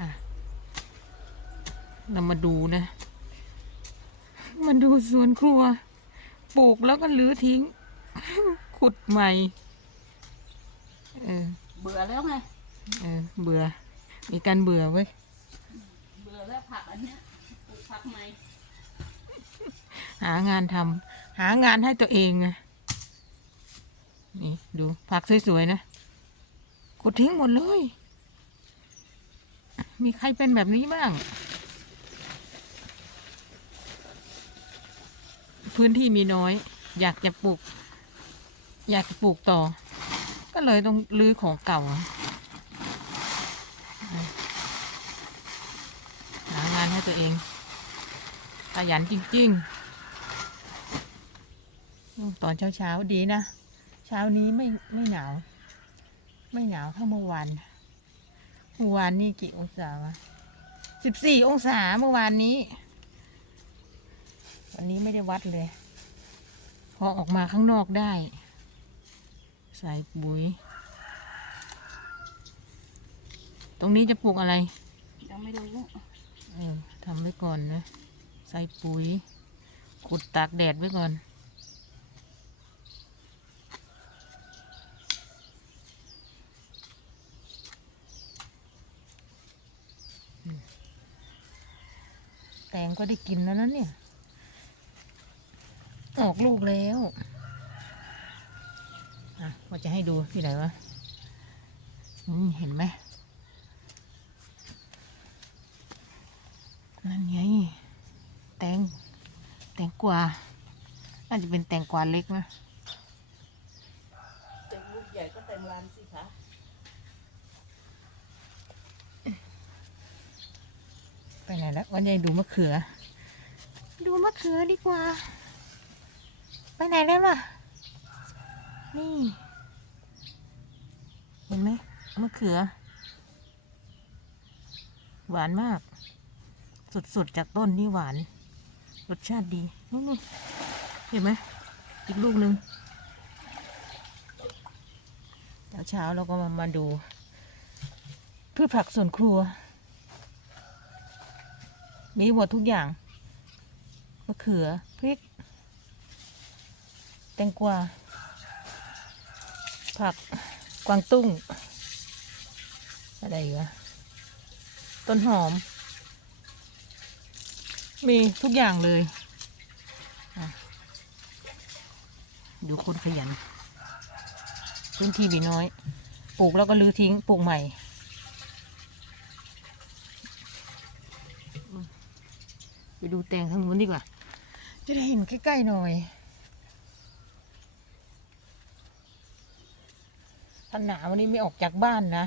อะเรามาดูนะ มาดูสวนครัว ปลูกแล้วก็รื้อทิ้ง ขุดใหม่ เออ เบื่อแล้วไง เออ เบื่อ มีการเบื่อเว้ย เบื่อแล้วผักอันเนี้ยปลูกผักใหม่ หางานทำ หางานให้ตัวเองไง นี่ ดูผักสวยๆนะ ขุดทิ้งหมดเลย มีใครเป็นแบบนี้บ้าง พื้นที่มีน้อย อยากจะปลูก อยากจะปลูกต่อ ก็เลยต้องรื้อของเก่า หางานให้ตัวเอง ขยันจริง ๆ ตอนเช้า ๆ ดีนะ เช้านี้ไม่ไม่หนาว ไม่หนาวเท่าเมื่อวาน เมื่อวานนี่กี่องศาวะสิบสี่องศาเมื่อวานนี้ วันนี้ไม่ได้วัดเลย พอออกมาข้างนอกได้ ใส่ปุ๋ย ตรงนี้จะปลูกอะไร ยังไม่รู้เออทำไว้ก่อนนะ ใส่ปุ๋ย ขุดตากแดดไว้ก่อน แตงก็ได้กินแล้วนะเนี่ย ออกลูกแล้วอะว่าจะให้ดูที่ไหนวะอืมเห็นไหมนั่นไงแตงแตงกวาน่าจะเป็นแตงกวาเล็กนะเต็มลูกใหญ่ก็เต็มลานสิคะ ไปไหนแล้ววันนี้ดูมะเขือ ดูมะเขือดีกว่า ไปไหนแล้วล่ะ นี่ เห็นไหมมะเขือ หวานมาก สุดๆ จากต้นนี่หวาน รสชาติดีนู่นๆเห็นไหมอีกลูกหนึ่งเช้าๆเราก็มามาดูพืชผักสวนครัว มีหมดทุกอย่างมะเขือพริก แตงกวา ผักกวางตุ้ง อะไรอีกวะต้นหอม มีทุกอย่างเลยดูคนขยันพื้นที่มีน้อย ปลูกแล้วก็รื้อทิ้ง ปลูกใหม่ ไปดูแตงทางนู้นดีกว่า จะได้เห็นใกล้ๆหน่อยถ้าหนาววันนี้ไม่ออกจากบ้านนะ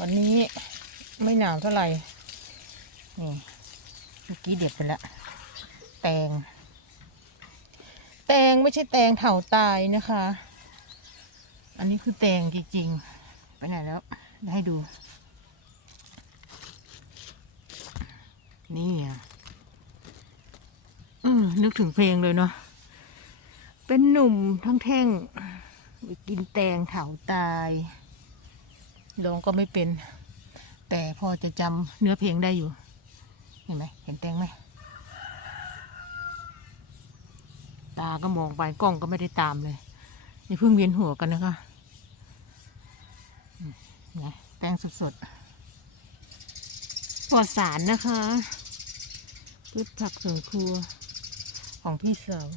วันนี้ไม่หนาวเท่าไหร่ นี่เมื่อกี้เด็ดไปละ แตง แตงไม่ใช่แตงเถาตายนะคะ อันนี้คือแตงจริงๆ ไปไหนแล้วเดี๋ยวให้ดู นี่อะเออนึกถึงเพลงเลยเนาะเป็นหนุ่มทั้งแท่งไปกินแตงเถาตายร้องก็ไม่เป็น แต่พอจะจำเนื้อเพลงได้อยู่ เห็นไหมเห็นแตงไหมตาก็มองไปกล้องก็ไม่ได้ตามเลยอย่เพิ่งเวียนหัวกันนะคะอืมไงแตงสดๆปลอดสารนะคะ พืชผักสวนครัว ของพี่สาว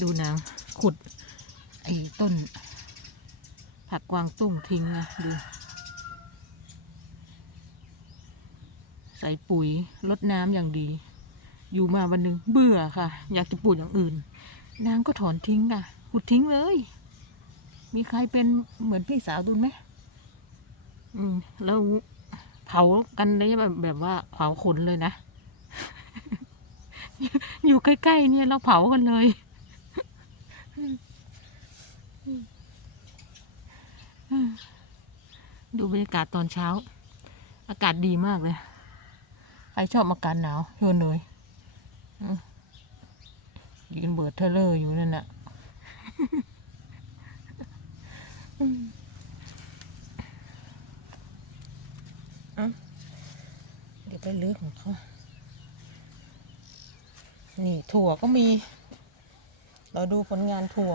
ดูนางขุด ไอ้ต้น ผักกวางตุ้งทิ้งนะดู ใส่ปุ๋ยลดน้ำอย่างดี อยู่มาวันหนึ่งเบื่อค่ะ อยากจะปลูกอย่างอื่น นางก็ถอนทิ้งค่ะ ขุดทิ้งเลย มีใครเป็นเหมือนพี่สาวตุนไหมอืมแล้วเผากันได้แบบแบบว่าเผาขนเลยนะ อยู่ใกล้ๆเนี่ยเราเผากันเลย ดูบรรยากาศตอนเช้า อากาศดีมากเลย ใครชอบอากาศหนาวเชินเลยยืนเบิดเทเลอร์อยู่นั่นน่ะเดี๋ยวไปเลือกของเขา นี่ถั่วก็มี เราดูผลงานถั่ว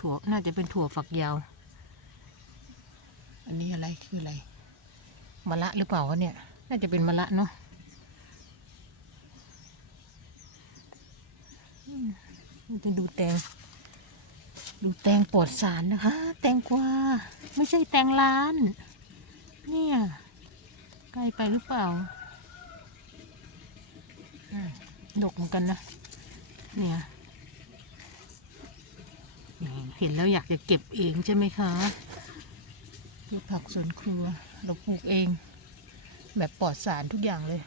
ถั่วน่าจะเป็นถั่วฝักยาว อันนี้อะไรคืออะไรมะละหรือเปล่าวะเนี่ย น่าจะเป็นมะละเนาะเราจะดูแตง ดูแตงปลอดสารนะคะ แตงกวาไม่ใช่แตงร้าน เนี่ยใกล้ไปหรือเปล่า ดกเหมือนกันนะ เนี่ยเห็นแล้วอยากจะเก็บเองใช่ไหมคะพืชผักสวนครัว เราปลูกเอง แบบปลอดสารทุกอย่างเลย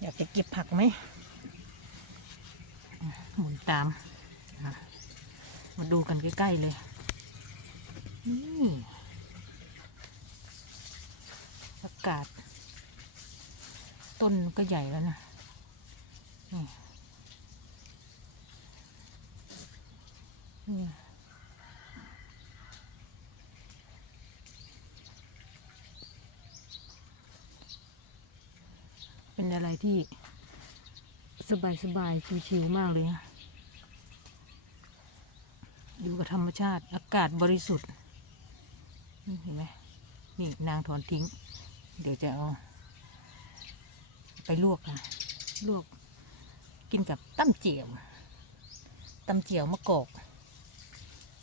อยากจะเก็บผักไหมหมุนตาม มาดูกันใกล้ๆเลยนี่อากาศ ต้นก็ใหญ่แล้วนะนี่นี่เป็นอะไรที่สบายสบายๆชิวๆมากเลยอะอยู่กับธรรมชาติอากาศบริสุทธิ์เห็นไหมนี่นางถอนทิ้ง เดี๋ยวจะเอา ไปลวกค่ะ ลวก กินกับตั้มเจียวตั้มเจียวมะกอก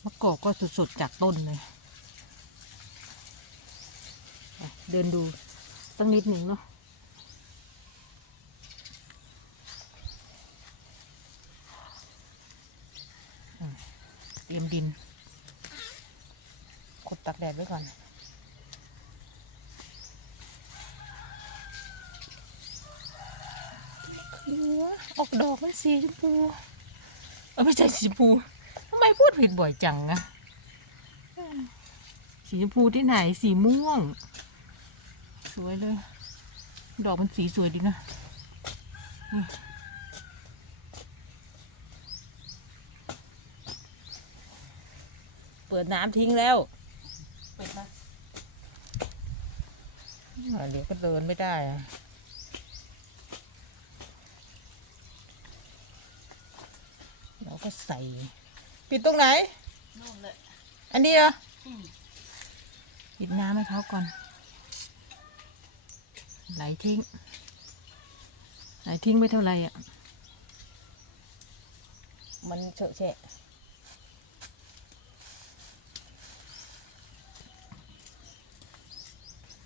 มะกอกก็สดๆจากต้นเลย เดินดูตั้งนิดหนึ่งเนาะเตรียมดินขุดตักแดดไว้ก่อน เหลือออกดอกมันสีชมพูเออไม่ใช่สีชมพูทำไมพูดผิดบ่อยจังอะสีชมพูที่ไหนสีม่วง สวยเลย ดอกมันสีสวยดีนะนี่เปิดน้ำทิ้งแล้ว เปิดมาอ่าเดี๋ยวก็เดินไม่ได้อะ เราก็ใส่ ปิดตรงไหน นู่นเลยอันนี้เหรออืมปิดน้ำให้เขาก่อน ไหลทิ้ง ไหลทิ้งไปเท่าไหร่อะ มันเฉอะแฉะ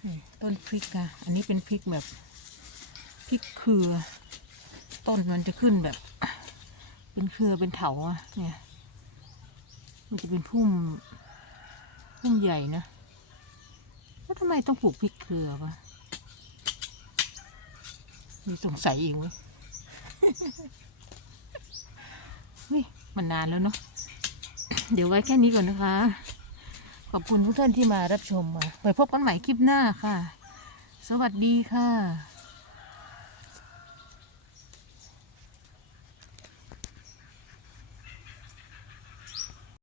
นี่ต้นพริกอะอันนี้เป็นพริกแบบพริกเครือ ต้นมันจะขึ้นแบบ เป็นเครือเป็นเถาอะเนี่ย มันจะเป็นพุ่มพุ่มใหญ่นะแล้วทำไมต้องปลูกพริกเครือวะมีสงสัยอีกเว้ยเฮ้ยมันนานแล้วเนาะเดี๋ยวไว้แค่นี้ก่อนนะคะ ขอบคุณทุกท่านที่มารับชมมาไปพบกันใหม่คลิปหน้าค่ะ สวัสดีค่ะ